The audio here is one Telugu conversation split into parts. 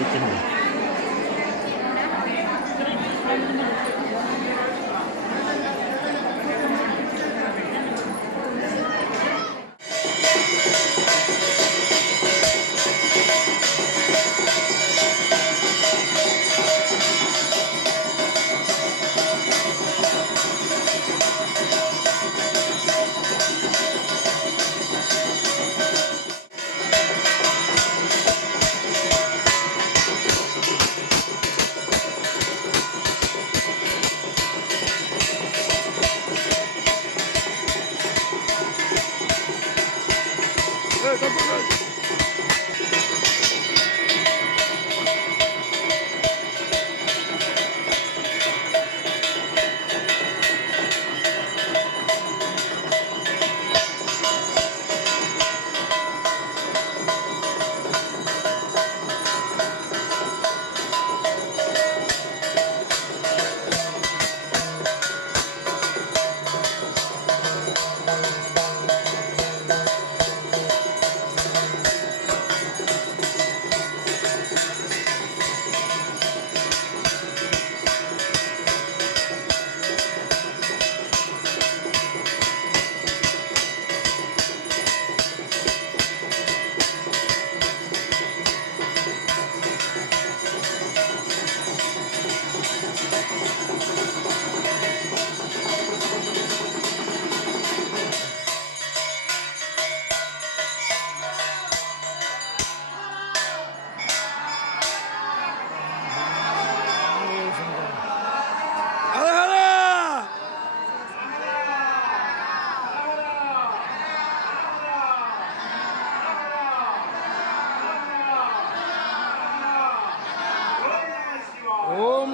できない。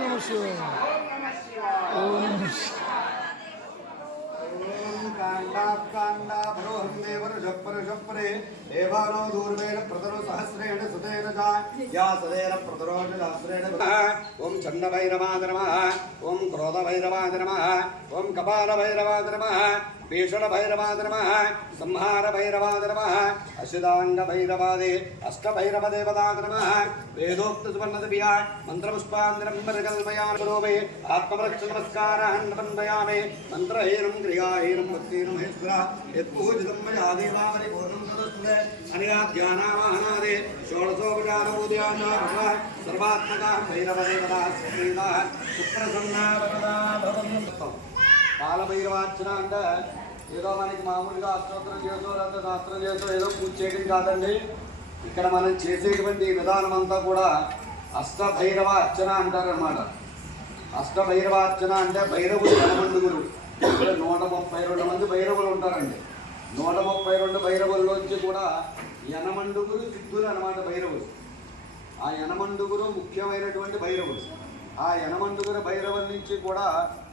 नमः शिवाय ओम नमः शिवाय ओम कांडा कांडा जप्पर जप्परे देवानो दूर्वेण प्रतरो सहस्रेण सुतेन जा या सदेन प्रतरो सहस्रेण ओम चंड भैरवाय नमः ओम क्रोध भैरवाय नमः ओम कपाल भैरवाय नमः भीषण भैरवाद नमः संहार भैरवाद नमः अशिदांग भैरवादे अष्ट भैरव देवदाद नमः वेदोक्त सुवर्ण दिव्या मंत्र पुष्पांतरं परकल्पया करोमे आत्मवृक्ष नमस्कारान् वन्दयामे मंत्र हेरं क्रिया हेरं भक्तिरं हेस्रा यत्पूजितं मया देव देवावरि पूर्णं तदस्तुते अनया ध्यानावाहनादे षोडशोपचारपूजयानाः सर्वात्मका भैरवदेवता सुप्रीता सुप्रसन्ना वरदा भवन्तु కాలభైరవార్చన అంటే ఏదో మనకి మామూలుగా అష్టోత్తరం చేసో లేదా శాస్త్రం చేసో ఏదో పూజ చేయడం కాదండి ఇక్కడ మనం చేసేటువంటి విధానం అంతా కూడా అష్టభైరవ అర్చన అంటారనమాట అష్టభైరవ అర్చన అంటే భైరవుడు యనమండుగురు ఇక్కడ నూట ముప్పై రెండు మంది భైరవులు ఉంటారండి నూట ముప్పై రెండు భైరవుల్లోంచి కూడా యనమండుగురు సిద్ధులు అనమాట భైరవులు. ఆ యనమండుగురు ముఖ్యమైనటువంటి భైరవులు. ఆ యనమండుగురు భైరవుల నుంచి కూడా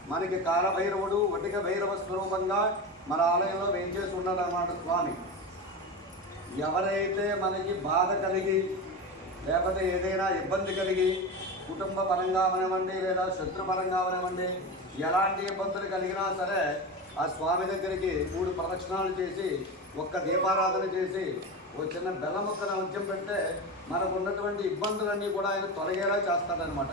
మనకి కాలభైరవుడు వటిక భైరవ స్వరూపంగా మన ఆలయంలో వేయించేసి ఉన్నాడు స్వామి. ఎవరైతే మనకి బాధ కలిగి లేకపోతే ఏదైనా ఇబ్బంది కలిగి కుటుంబ పరంగా అవనివ్వండి లేదా శత్రు పరంగా అవనివ్వండి ఎలాంటి ఇబ్బందులు కలిగినా సరే ఆ స్వామి దగ్గరికి మూడు ప్రదక్షిణాలు చేసి ఒక్క దీపారాధన చేసి ఒక చిన్న బెల్ల మొక్క నృత్యం పెడితే మనకు ఉన్నటువంటి ఇబ్బందులన్నీ కూడా ఆయన తొలగేలా చేస్తాడనమాట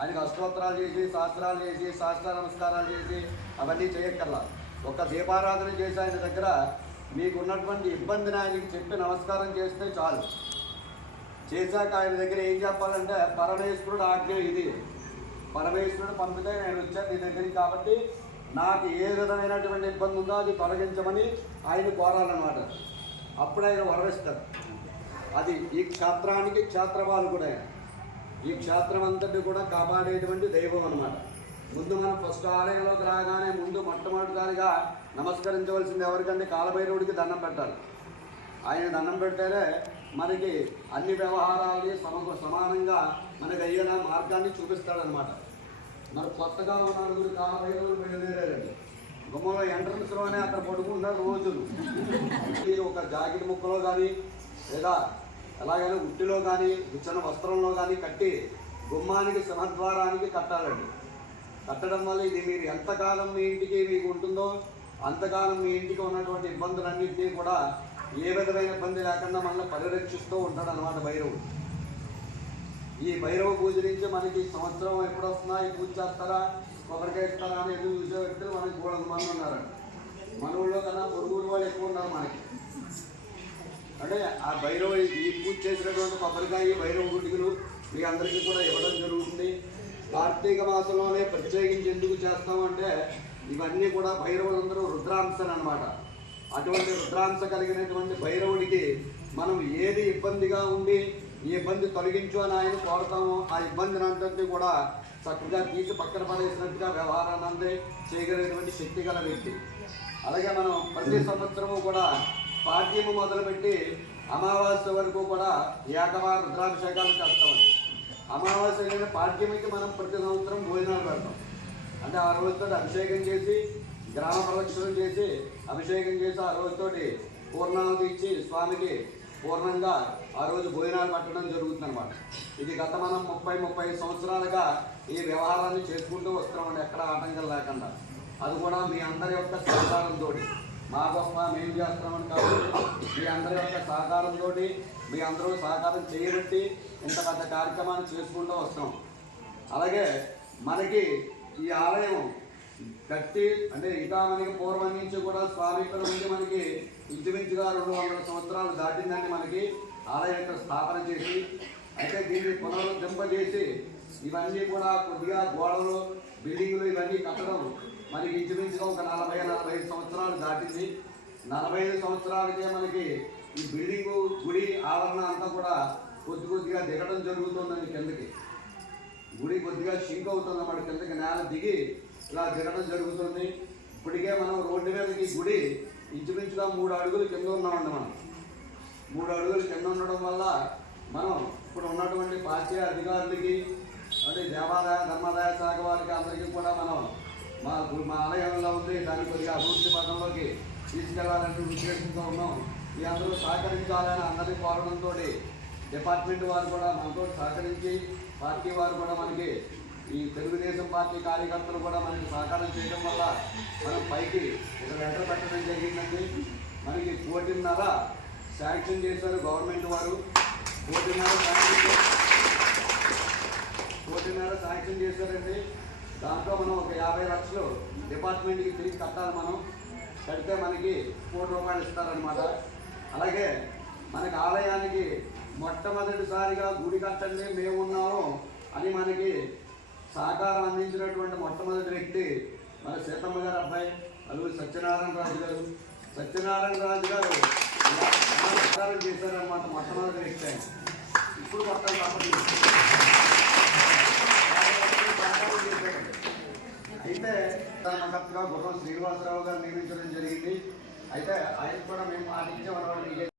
ఆయనకు అష్టోత్తరాలు చేసి శాస్త్రాలు చేసి శాస్త్ర నమస్కారాలు చేసి అవన్నీ చేయక్కర్లా. ఒక దీపారాధన చేసి ఆయన దగ్గర మీకు ఉన్నటువంటి ఇబ్బందిని ఆయనకి చెప్పి నమస్కారం చేస్తే చాలు. చేశాక ఆయన దగ్గర ఏం చెప్పాలంటే పరమేశ్వరుడు ఆజ్ఞ ఇది. పరమేశ్వరుడు పంపితే నేను వచ్చాను నీ దగ్గరికి కాబట్టి నాకు ఏ విధమైనటువంటి ఇబ్బంది ఉందో అది తొలగించమని ఆయన కోరాలన్నమాట. అప్పుడు ఆయన వరవిస్తారు. అది ఈ క్షేత్రానికి క్షేత్రపాలు కూడా ఆయన. ఈ క్షేత్రం అంతటి కూడా కాపాడేటువంటి దైవం అన్నమాట. ముందు మనం ఫస్ట్ ఆలయంలోకి రాగానే ముందు మొట్టమొదటిసారిగా నమస్కరించవలసింది ఎవరికంటే కాలభైరవుడికి దండం పెట్టాలి. ఆయన దండం పెడితేనే మనకి అన్ని వ్యవహారాలని సమ సమానంగా మనకి అయ్యేలా మార్గాన్ని చూపిస్తాడనమాట మరి కొత్తగా ఉన్న నలుగురు కాలభైరవులు బయలుదేరారండి. గుమ్మలో ఎంట్రన్స్లోనే అక్కడ పడుకుంటున్నారు రోజులు. ఒక జాకెట్ ముక్కలో కానీ లేదా ఎలాగైనా ఉట్టిలో కానీ చిన్న వస్త్రంలో కానీ కట్టి గుమ్మానికి సింహద్వారానికి కట్టాలండి. కట్టడం వల్ల ఇది మీరు ఎంతకాలం మీ ఇంటికి మీకు ఉంటుందో అంతకాలం మీ ఇంటికి ఉన్నటువంటి ఇబ్బందులన్నింటినీ కూడా ఏ విధమైన ఇబ్బంది లేకుండా మనల్ని పరిరక్షిస్తూ ఉంటాడు అనమాట భైరవుడు. ఈ భైరవ పూజ నుంచి మనకి సంవత్సరం ఎప్పుడు వస్తున్నా ఈ పూజ చేస్తారా? కొబ్బరికాయ ఇస్తారా అని ఎదురు చూసే వ్యక్తులు మనకి కూడా మంది ఉన్నారు మన ఊళ్ళో కన్నా పొరుగురు వాళ్ళు ఎక్కువ ఉన్నారు మనకి. అంటే ఆ భైరవ ఈ పూజ చేసినటువంటి కొబ్బరికాయ భైరవ గుడికలు మీ అందరికీ కూడా ఇవ్వడం జరుగుతుంది. కార్తీక మాసంలోనే ప్రత్యేకించి ఎందుకు చేస్తామంటే ఇవన్నీ కూడా భైరవులందరూ రుద్రాంశలు అనమాట అటువంటి రుద్రాంశ కలిగినటువంటి భైరవుడికి మనం ఏది ఇబ్బందిగా ఉండి ఈ ఇబ్బంది తొలగించు అని ఆయన కోరుతామో. ఆ ఇబ్బందిని అంతటి కూడా చక్కగా తీసి పక్కన పడేసినట్టుగా వ్యవహారాన్ని అందే చేయగలిగినటువంటి శక్తి గల వ్యక్తి. అలాగే మనం ప్రతి సంవత్సరము కూడా పాఠ్యము మొదలుపెట్టి అమావాస్య వరకు కూడా ఏకవార రుద్రాభిషేకాలు చేస్తామండి అమావాస్య అయిన పాఠ్యమికి మనం ప్రతి సంవత్సరం భోజనాలు పెడతాం. అంటే ఆ రోజుతో అభిషేకం చేసి గ్రామ ప్రదక్షిణం చేసి అభిషేకం చేసి ఆ రోజుతోటి పూర్ణావతి ఇచ్చి స్వామికి పూర్ణంగా ఆ రోజు భోజనాలు పెట్టడం జరుగుతుందన్నమాట. ఇది గత మనం ముప్పై ముప్పై సంవత్సరాలుగా ఈ వ్యవహారాన్ని చేసుకుంటూ వస్తున్నామండి ఎక్కడ ఆటంకం లేకుండా. అది కూడా మీ అందరి యొక్క సహకారంతో మా గొప్ప మేము చేస్తున్నామని కాదు మీ అందరి యొక్క సహకారంతో మీ అందరూ సహకారం చేయబట్టి ఇంత పెద్ద కార్యక్రమాన్ని చేసుకుంటూ వస్తాం అలాగే మనకి ఈ ఆలయం కట్టి అంటే ఇంకా మనకి పూర్వం నుంచి కూడా స్వామి ఇక్కడ మనకి. ఇంచుమించుగా రెండు వందల సంవత్సరాలు దాటిందని మనకి ఆలయం స్థాపన చేసి అయితే దీన్ని పునరుద్ధరింపజేసి ఇవన్నీ కూడా కొద్దిగా గోడలు బిల్డింగులు ఇవన్నీ కట్టడం మనకి ఇంచుమించుగా ఒక నలభై నలభై ఐదు సంవత్సరాలు దాటింది. నలభై ఐదు సంవత్సరాలకే మనకి ఈ బిల్డింగు గుడి ఆవరణ అంతా కూడా కొద్ది కొద్దిగా దిగడం జరుగుతుందండి కిందకి. గుడి కొద్దిగా షింక్ అవుతుంది అన్నమాట కిందకి నేల దిగి ఇలా దిగడం జరుగుతుంది. ఇప్పటికే మనం రోడ్డు మీదకి గుడి ఇంచుమించుగా మూడు అడుగులు కింద ఉన్నామండి మనం. మూడు అడుగులు కింద ఉండడం వల్ల మనం ఇప్పుడు ఉన్నటువంటి పార్టీ అధికారులకి అంటే దేవాదాయ ధర్మాదాయ శాఖ వారికి అందరికీ కూడా మనం మా మా ఆలయంలో ఉంది దాన్ని కొద్దిగా అభివృద్ధి పథంలోకి తీసుకెళ్ళాలంటే ఉద్దేశంతో ఉన్నాం. మీ అందరూ సహకరించాలని అందరి కోరడంతో డిపార్ట్మెంట్ వారు కూడా మనతో సహకరించి పార్టీ వారు కూడా మనకి ఈ తెలుగుదేశం పార్టీ కార్యకర్తలు కూడా మనకి సహకారం చేయడం వల్ల మనం పైకి ఒక లెటర్ పెట్టడం జరిగిందండి. మనకి కోటిన్నర శాంక్షన్ చేశారు గవర్నమెంట్ వారు. కోటిన్నర శాంక్షన్ కోటిన్నర శాంక్షన్ చేశారండి. దాంట్లో మనం ఒక యాభై లక్షలు డిపార్ట్మెంట్కి తిరిగి కట్టాలి మనం. కడితే మనకి కోటి రూపాయలు ఇస్తారనమాట అలాగే మనకి ఆలయానికి మొట్టమొదటిసారిగా గుడి కట్టండి మేమున్నాము అని మనకి సహకారం అందించినటువంటి మొట్టమొదటి వ్యక్తి మన సీతమ్మ గారు అబ్బాయి అలుగు సత్యనారాయణ రాజు గారు. సత్యనారాయణ రాజు గారు ఇలా సహకారం చేశారన్నమాట మొట్టమొదటి వ్యక్తి ఆయన. ఇప్పుడు మొత్తం కాబట్టి అయితే ధర్మకర్తగా గుర్రం శ్రీనివాసరావు గారు నియమించడం జరిగింది. అయితే ఆయన కూడా మేము మాట ఇచ్చామన్నమాట